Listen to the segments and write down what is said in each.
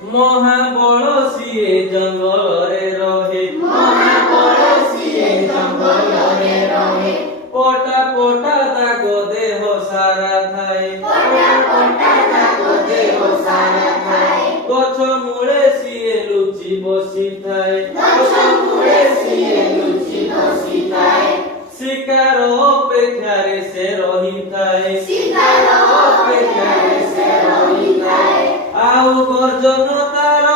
ମହାବଳ ସିଏ ଜଙ୍ଗଲରେ ରହେ ମହାବଳ ସିଏ ଜଙ୍ଗଲରେ ରହେ ପଟା ପଟା ତାଙ୍କ ଦେହ ସାରା ଥାଏ ପଟା ପଟା ତାଙ୍କ ଦେହ ସାରା ଥାଏ ଗଛ ମୂଳେ ସିଏ ଲୁଚି ବସିଥାଏ ଗଛ ମୂଳେ ସିଏ ଲୁଚି ବସିଥାଏ ଶିକାର ଅପେକ୍ଷାରେ ସେ ରହିଥାଏ ଶିକାର ଅପେକ୍ଷାରେ ସେ ରହିଥାଏ ଆଉ ଗର୍ଜନ ତାର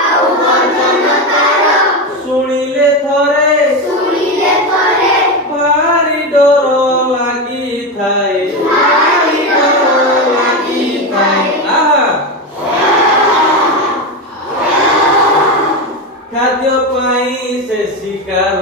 ଆଉ ଗର୍ଜନ ତାର ଶୁଣିଲେ ଥରେ ଭାରି ଡର ଲାଗିଥାଏ ଭାରି ଡର ଲାଗିଥାଏ ଆହା ଖାଦ୍ୟ ପାଇଁ ସେ ଶିକାର